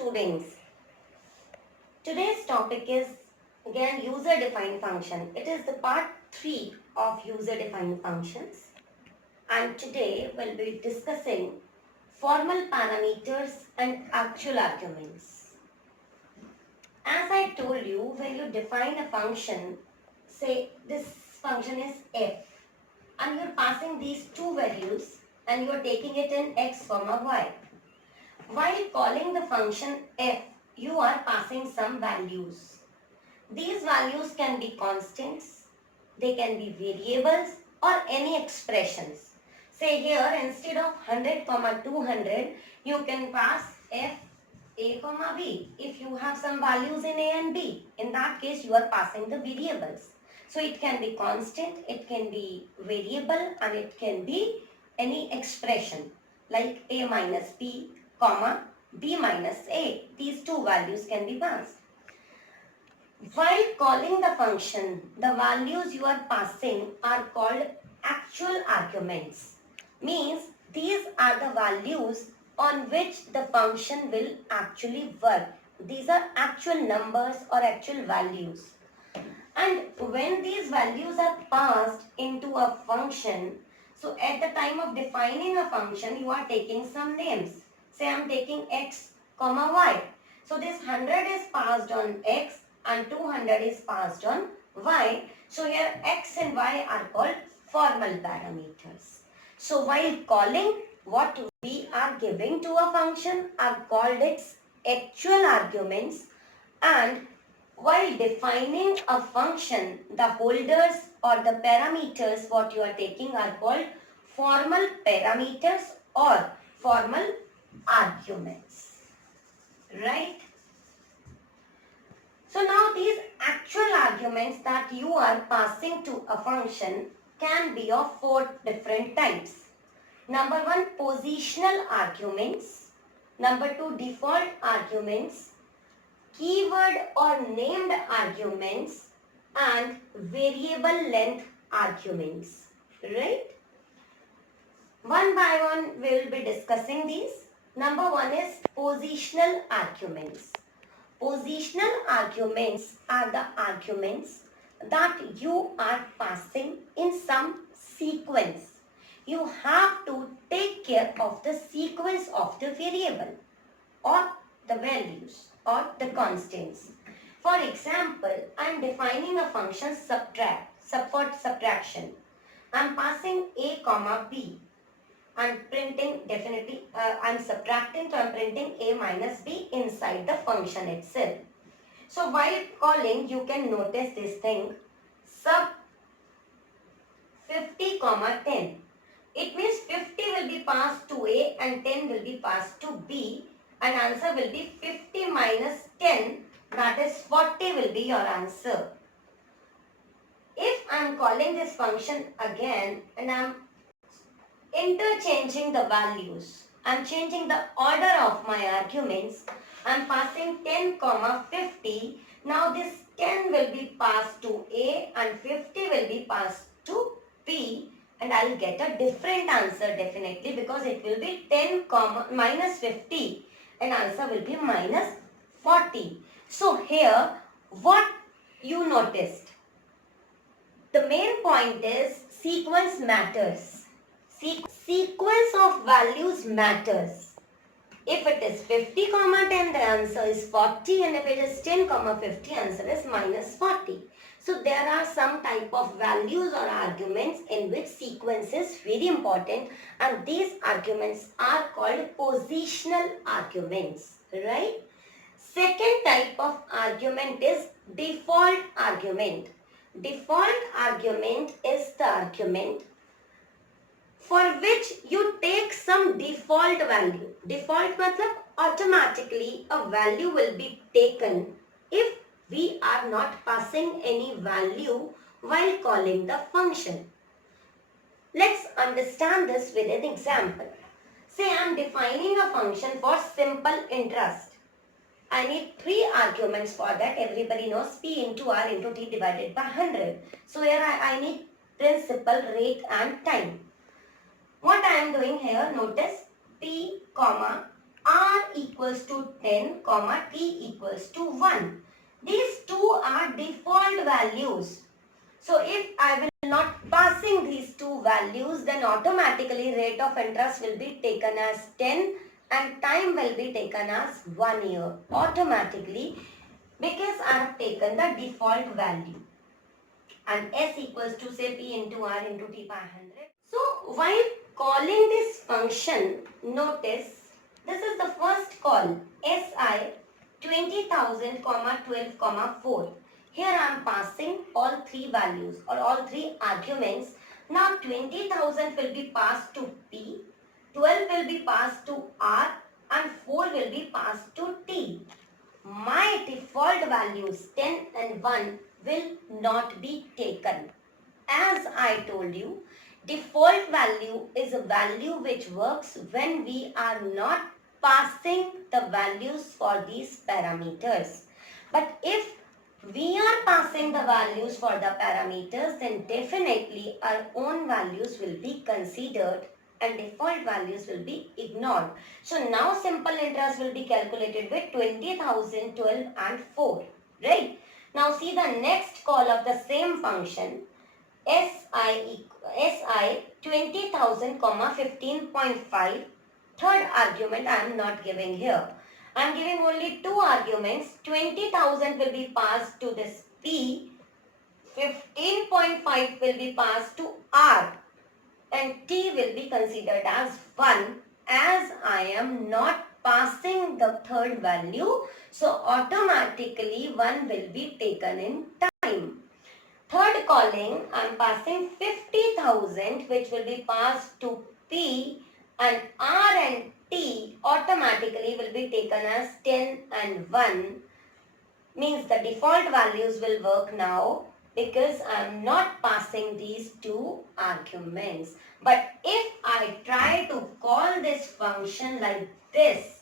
students. Today's topic is again user-defined function. It is the part 3 of user-defined functions. And today we'll be discussing formal parameters and actual arguments. As I told you, when you define a function, say this function is f, and you're passing these two values and you're taking it in x comma y. While calling the function f, you are passing some values. These values can be constants, they can be variables or any expressions. Say here instead of 100 comma 200, you can pass f a comma b. If you have some values in a and b, in that case you are passing the variables. So it can be constant, it can be variable and it can be any expression like a minus b comma b minus a. These two values can be passed. While calling the function, the values you are passing are called actual arguments. Means these are the values on which the function will actually work. These are actual numbers or actual values. And when these values are passed into a function, so at the time of defining a function, you are taking some names. Say I am taking x comma y. So this 100 is passed on x and 200 is passed on y. So here x and y are called formal parameters. So while calling, what we are giving to a function are called its actual arguments, and while defining a function, the holders or the parameters what you are taking are called formal parameters or formal arguments. Right? So now these actual arguments that you are passing to a function can be of four different types. Number one, positional arguments. Number two, default arguments. Keyword or named arguments and variable length arguments. Right? One by one we will be discussing these. Number one is positional arguments. Positional arguments are the arguments that you are passing in some sequence. You have to take care of the sequence of the variable or the values or the constants. For example, I am defining a function for subtraction. I am passing a comma b. I am printing definitely, I am subtracting, so I am printing a minus b inside the function itself. So while calling, you can notice this thing, sub 50 comma 10. It means 50 will be passed to a and 10 will be passed to b, and answer will be 50 minus 10, that is 40 will be your answer. If I am calling this function again and I am interchanging the values, I am changing the order of my arguments, I am passing 10 comma 50. Now this 10 will be passed to a and 50 will be passed to b, and I will get a different answer definitely, because it will be 10 comma minus 50 and answer will be minus 40. So here what you noticed, the main point is sequence matters. Sequence of values matters. If it is 50 comma 10, the answer is 40, and if it is 10 comma 50, answer is minus 40. So there are some type of values or arguments in which sequence is very important, and these arguments are called positional arguments. Right? Second type of argument is default argument. Default argument is the argument for which you take some default value. Default matlab automatically a value will be taken if we are not passing any value while calling the function. Let's understand this with an example. Say I am defining a function for simple interest. I need three arguments for that. Everybody knows P into R into T divided by 100. So here I need principal, rate and time. What I am doing here, notice P comma r equals to 10, comma t equals to 1. These two are default values. So if I will not passing these two values, then automatically rate of interest will be taken as 10 and time will be taken as 1 year automatically, because I have taken the default value, and s equals to say p into r into t by 100. So while calling this function, notice this is the first call, si 20,000, 12, 4. Here I am passing all three values or all three arguments. Now 20,000 will be passed to p, 12 will be passed to r, and 4 will be passed to t. My default values 10 and 1 will not be taken. As I told you, default value is a value which works when we are not passing the values for these parameters. But if we are passing the values for the parameters, then definitely our own values will be considered and default values will be ignored. So now simple interest will be calculated with 20,000, 12 and 4. Right? Now see the next call of the same function. SI 20,000, 15.5. Third argument I am not giving here. I am giving only two arguments. 20,000 will be passed to this P. 15.5 will be passed to R. And T will be considered as 1, as I am not passing the third value. So automatically 1 will be taken in time. Third calling, I am passing 50,000 which will be passed to P, and R and T automatically will be taken as 10 and 1. Means the default values will work now because I am not passing these two arguments. But if I try to call this function like this,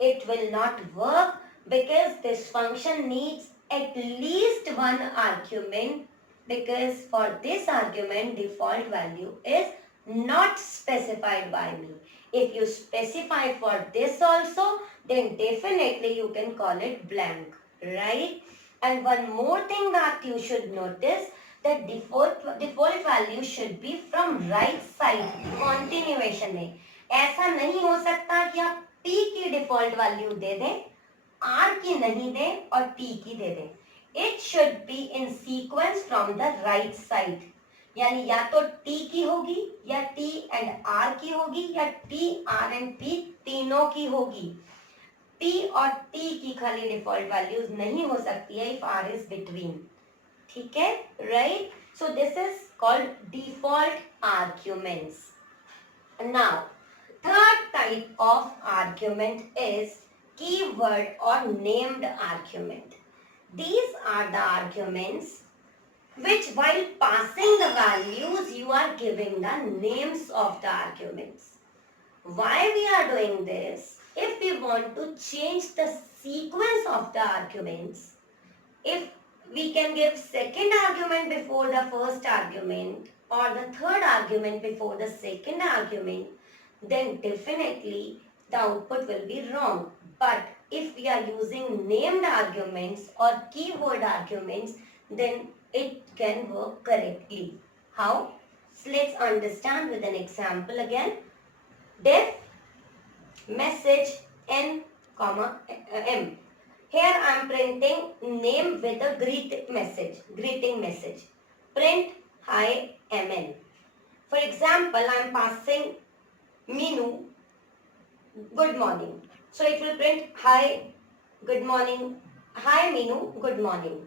it will not work because this function needs at least one argument, because for this argument default value is not specified by me. If you specify for this also, then definitely you can call it blank, right? And one more thing that you should notice, that default value should be from right side continuation में. ऐसा नहीं हो सकता कि आप P की default value दे दें, R की नहीं दें और T की दे दें. It should be in sequence from the right side. यानी या तो T की होगी, या T and R की होगी, या T, R and P तीनों की होगी. P और T की खाली डिफॉल्ट वैल्यूज नहीं हो सकती है if R is between. ठीक है, right? So this is called default arguments. Now, third type of argument is keyword or named argument. These are the arguments which, while passing the values, you are giving the names of the arguments. Why we are doing this? If we want to change the sequence of the arguments, if we can give second argument before the first argument or the third argument before the second argument, then definitely the output will be wrong. But if we are using named arguments or keyword arguments, then it can work correctly. How? So let's understand with an example again. Def message n, m. Here I am printing name with a greeting message. Print hi mn. For example, I am passing Minu good morning. So it will print hi good morning, hi Minu good morning,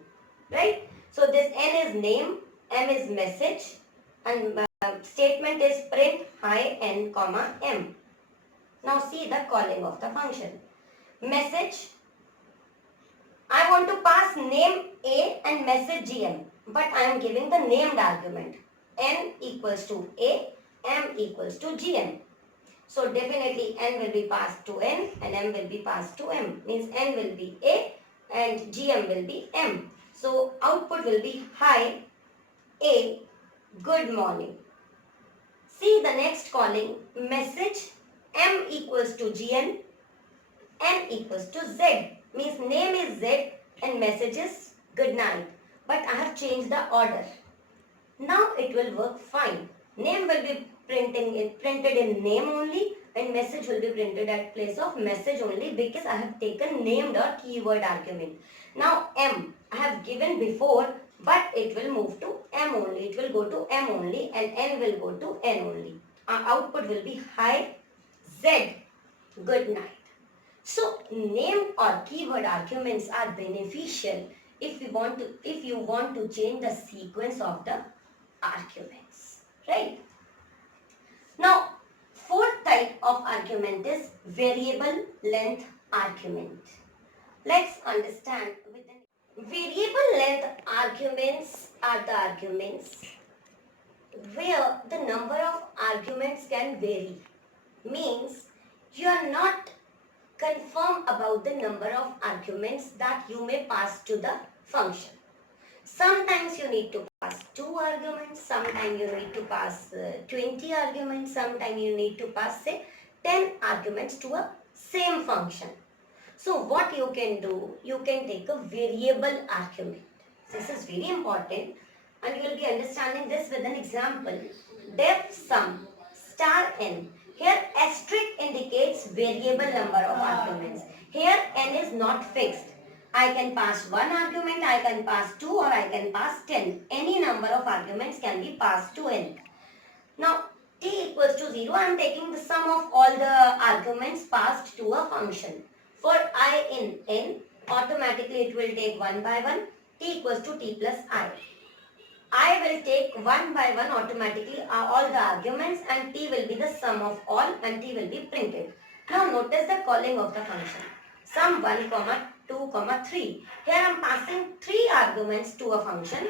right? So this n is name, m is message, and statement is print hi n, m. Now see the calling of the function. Message, I want to pass name A and message GM, but I am giving the named argument. N equals to A, M equals to GM. So definitely n will be passed to n and m will be passed to m. Means n will be A and GM will be m. So output will be hi A, good morning. See the next calling, message m equals to gn, n equals to z. Means name is z and message is good night. But I have changed the order. Now it will work fine. Name will be printed in name only and message will be printed at place of message only because I have taken named or keyword argument. Now M I have given before, but it will move to M only. It will go to M only and N will go to N only. Our output will be hi, Z, good night. So name or keyword arguments are beneficial if you want to change the sequence of the arguments, right? Now, fourth type of argument is variable length argument. Let's understand within variable length arguments are the arguments where the number of arguments can vary. Means you are not confirm about the number of arguments that you may pass to the function. Sometimes you need to pass 2 arguments, sometimes you need to pass 20 arguments, sometimes you need to pass say 10 arguments to a same function. So what you can do, you can take a variable argument. This is very important and you will be understanding this with an example. Def sum star n. Here asterisk indicates variable number of arguments. Here n is not fixed. I can pass 1 argument, I can pass 2 or I can pass 10. Any number of arguments can be passed to n. Now t equals to 0, I am taking the sum of all the arguments passed to a function. For I in n, automatically it will take 1 by 1, t equals to t plus I will take 1 by 1 automatically all the arguments and t will be the sum of all and t will be printed. Now notice the calling of the function. Sum 1, 2, 3. Here I am passing 3 arguments to a function.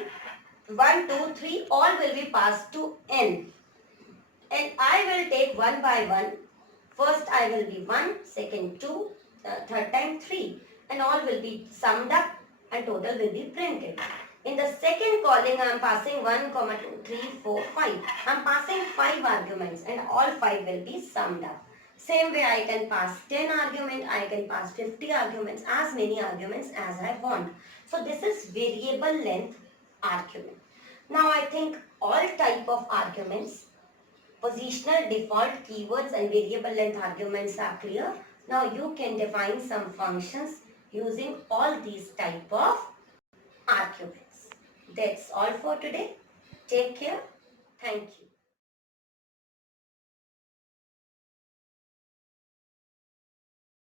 1, 2, 3 all will be passed to n. And I will take 1 by 1. First I will be 1, second 2, third time 3. And all will be summed up and total will be printed. In the second calling, I am passing 1, 2, 3, 4, 5. I am passing 5 arguments and all 5 will be summed up. Same way I can pass 10 arguments, I can pass 50 arguments, as many arguments as I want. So this is variable length argument. Now I think all type of arguments, positional, default, keywords and variable length arguments are clear. Now you can define some functions using all these type of arguments. That's all for today. Take care. Thank you.